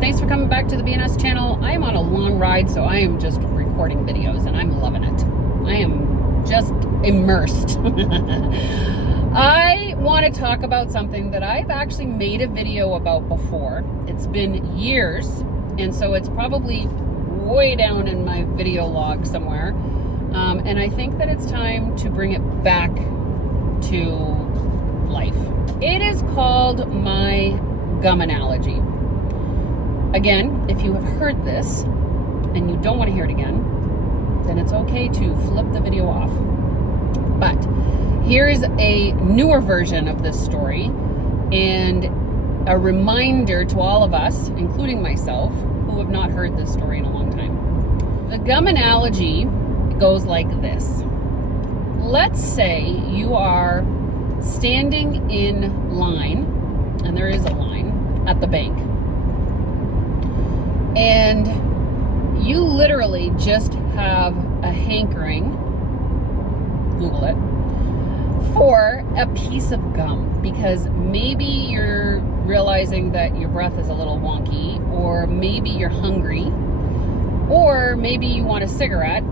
Thanks for coming back to the BNS channel. I am on a long ride, so I am just recording videos and I'm loving it. I am just immersed. I want to talk about something that I've actually made a video about before. It's been years, and so it's probably way down in my video log somewhere. And I think that it's time to bring it back to life. It is called my gum analogy. Again, if you have heard this and you don't want to hear it again, then it's okay to flip the video off. But here's a newer version of this story and a reminder to all of us, including myself, who have not heard this story in a long time. The gum analogy goes like this. Let's say you are standing in line, and there is a line at the bank, and you literally just have a hankering, Google it, for a piece of gum, because maybe you're realizing that your breath is a little wonky, or maybe you're hungry, or maybe you want a cigarette.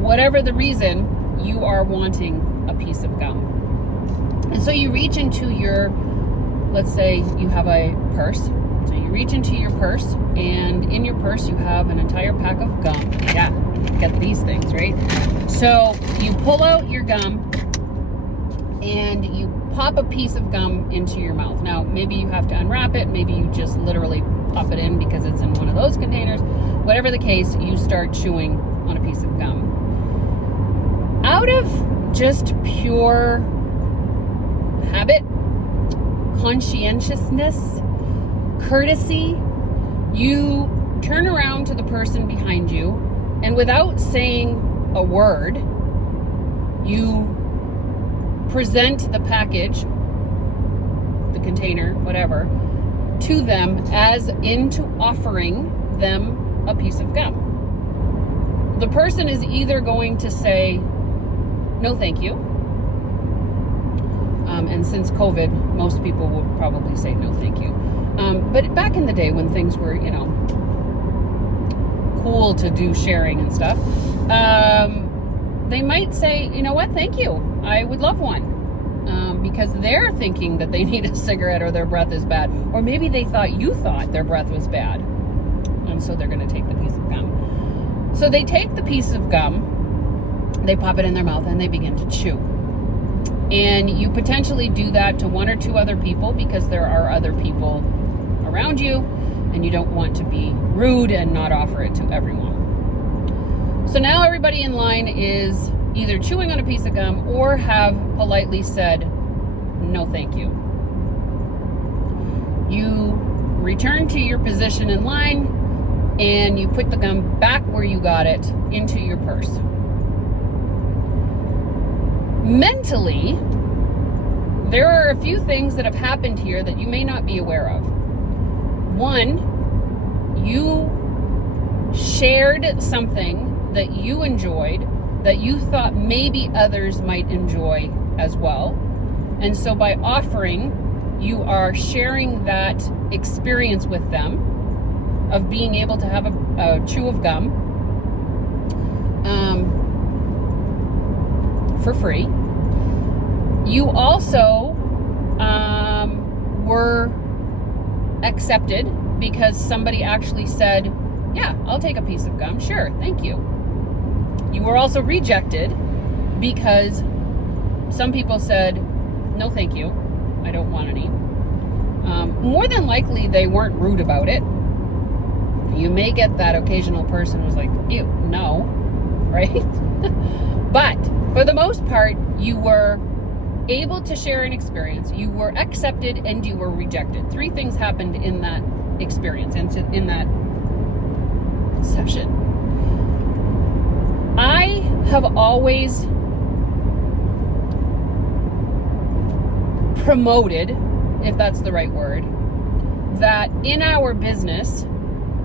Whatever the reason, you are wanting a piece of gum. And so you reach into your, let's say you have a purse. So you reach into your purse, and in your purse you have an entire pack of gum. Yeah, get these things, right? So you pull out your gum and you pop a piece of gum into your mouth. Now, maybe you have to unwrap it. Maybe you just literally pop it in because it's in one of those containers. Whatever the case, you start chewing on a piece of gum. Out of just pure habit, conscientiousness, courtesy, you turn around to the person behind you, and without saying a word, you present the package, the container, whatever, to them as into offering them a piece of gum. The person is either going to say, no thank you, and since COVID, most people would probably say no thank you. But back in the day when things were, cool to do sharing and stuff, they might say, you know what, thank you, I would love one. Because they're thinking that they need a cigarette or their breath is bad. Or maybe they thought you thought their breath was bad. And so they're going to take the piece of gum. So they take the piece of gum, they pop it in their mouth, and they begin to chew. And you potentially do that to one or two other people because there are other people around you and you don't want to be rude and not offer it to everyone. So now everybody in line is either chewing on a piece of gum or have politely said, no thank you. You return to your position in line and you put the gum back where you got it into your purse. Mentally, there are a few things that have happened here that you may not be aware of. One, you shared something that you enjoyed that you thought maybe others might enjoy as well. And so by offering, you are sharing that experience with them of being able to have a chew of gum for free. You also were accepted because somebody actually said, yeah, I'll take a piece of gum. Sure, thank you. You were also rejected because some people said, no, thank you, I don't want any. More than likely, they weren't rude about it. You may get that occasional person who's like, ew, no, right? But for the most part, you were able to share an experience. You were accepted and you were rejected. Three things happened in that experience, in that session. I have always promoted, if that's the right word, that in our business,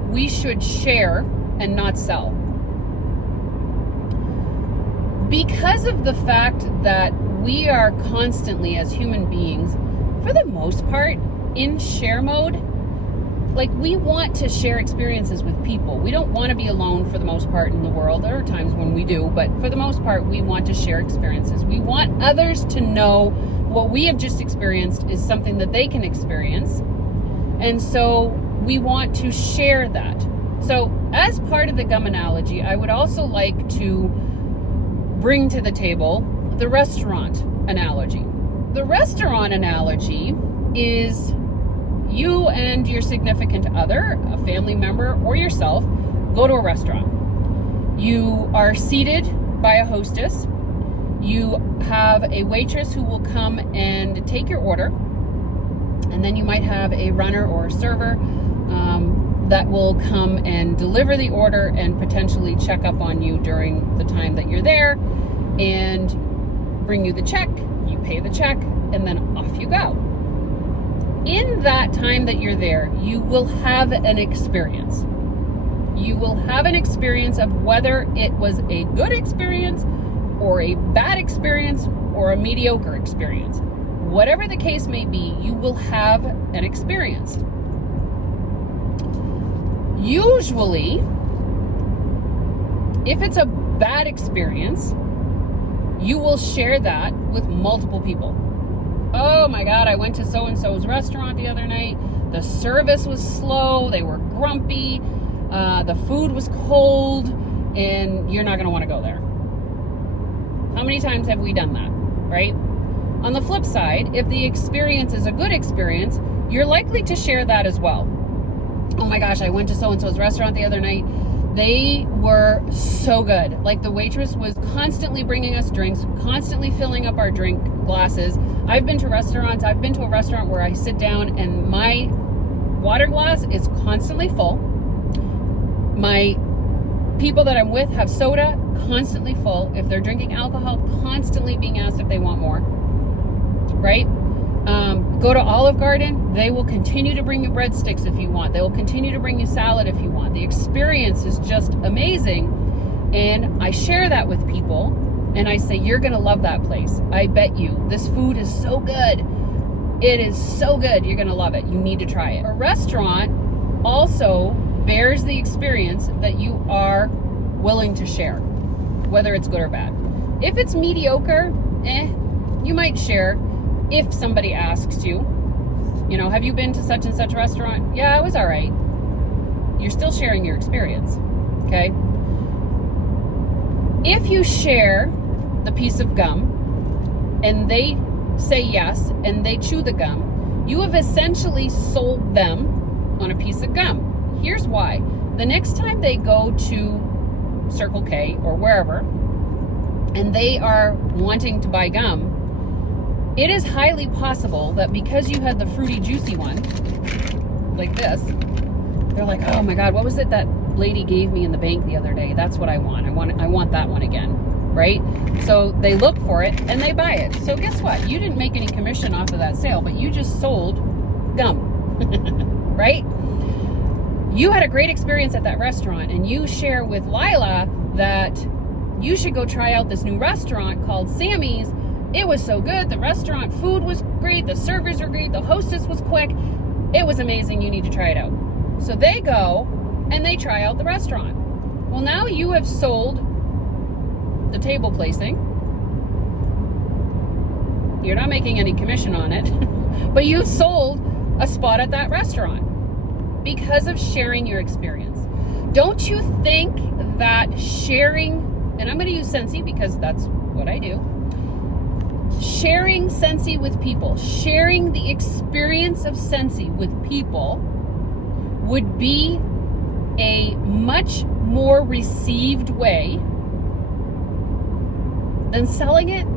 we should share and not sell. Because of the fact that we are constantly, as human beings, for the most part, in share mode, like, we want to share experiences with people. We don't want to be alone for the most part in the world. There are times when we do, but for the most part, we want to share experiences. We want others to know what we have just experienced is something that they can experience. And so we want to share that. So as part of the gum analogy, I would also like to bring to the table the restaurant analogy. The restaurant analogy is you and your significant other, a family member, or yourself go to a restaurant. You are seated by a hostess. You have a waitress who will come and take your order. And then you might have a runner or a server that will come and deliver the order and potentially check up on you during the time that you're there and bring you the check. You pay the check, and then off you go. In that time that you're there, you will have an experience. You will have an experience of whether it was a good experience or a bad experience or a mediocre experience. Whatever the case may be, you will have an experience. Usually, if it's a bad experience, you will share that with multiple people. Oh my God, I went to so-and-so's restaurant the other night. The service was slow. They were grumpy. The food was cold, and you're not going to want to go there. How many times have we done that, right? On the flip side, if the experience is a good experience, you're likely to share that as well. Oh my gosh, I went to so-and-so's restaurant the other night. They were so good. Like, the waitress was constantly bringing us drinks, constantly filling up our drink glasses. I've been to restaurants. I've been to a restaurant where I sit down and my water glass is constantly full. My people that I'm with have soda constantly full. If they're drinking alcohol, constantly being asked if they want more, right? Go to Olive Garden, they will continue to bring you breadsticks if you want. They will continue to bring you salad if you want. The experience is just amazing. And I share that with people, and I say, you're going to love that place. I bet you. This food is so good. It is so good. You're going to love it. You need to try it. A restaurant also bears the experience that you are willing to share, whether it's good or bad. If it's mediocre, you might share. If somebody asks you, have you been to such and such restaurant? Yeah, it was all right. You're still sharing your experience, okay? If you share the piece of gum and they say yes and they chew the gum, you have essentially sold them on a piece of gum. Here's why. The next time they go to Circle K or wherever and they are wanting to buy gum, it is highly possible that because you had the fruity juicy one, like this, they're like, oh my God, what was it that lady gave me in the bank the other day? That's what I want. I want that one again, right? So they look for it and they buy it. So guess what? You didn't make any commission off of that sale, but you just sold gum, right? You had a great experience at that restaurant, and you share with Lila that you should go try out this new restaurant called Sammy's. It was so good. The restaurant food was great. The servers were great. The hostess was quick. It was amazing. You need to try it out. So they go and they try out the restaurant. Well, now you have sold the table placing. You're not making any commission on it, but you've sold a spot at that restaurant because of sharing your experience. Don't you think that sharing, and I'm going to use Scentsy because that's what I do, sharing Scentsy with people, sharing the experience of Scentsy with people would be a much more received way than selling it?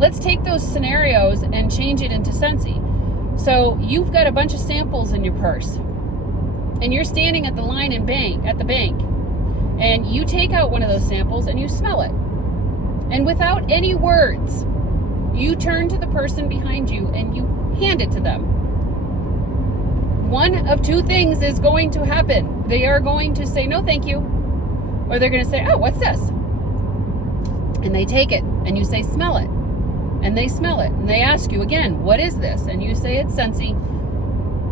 Let's take those scenarios and change it into Scentsy. So you've got a bunch of samples in your purse and you're standing at the line at the bank, and you take out one of those samples and you smell it. And without any words, you turn to the person behind you and you hand it to them. One of two things is going to happen. They are going to say, no, thank you. Or they're going to say, oh, what's this? And they take it and you say, smell it. And they smell it. And they ask you again, what is this? And you say, it's Scentsy.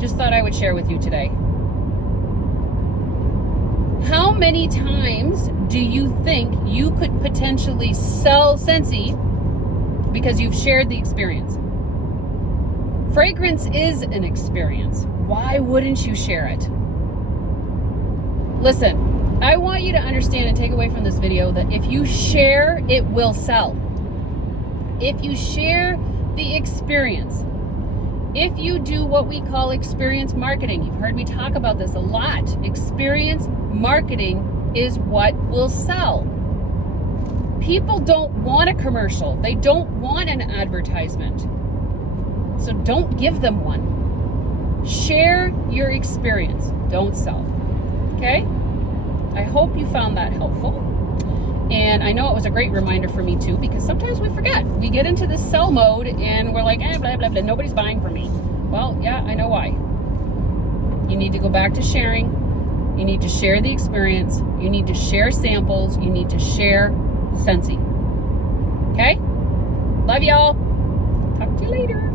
just thought I would share with you today. How many times do you think you could potentially sell Scentsy because you've shared the experience? Fragrance is an experience. Why wouldn't you share it? Listen, I want you to understand and take away from this video that if you share, it will sell. If you share the experience, if you do what we call experience marketing, you've heard me talk about this a lot. Experience marketing is what will sell. People don't want a commercial. They don't want an advertisement. So don't give them one. Share your experience. Don't sell. Okay? I hope you found that helpful. And I know it was a great reminder for me too, because sometimes we forget. We get into this sell mode and we're like, blah, blah, blah, nobody's buying from me. Well, yeah, I know why. You need to go back to sharing. You need to share the experience. You need to share samples. You need to share Scentsy. Okay? Love y'all. Talk to you later.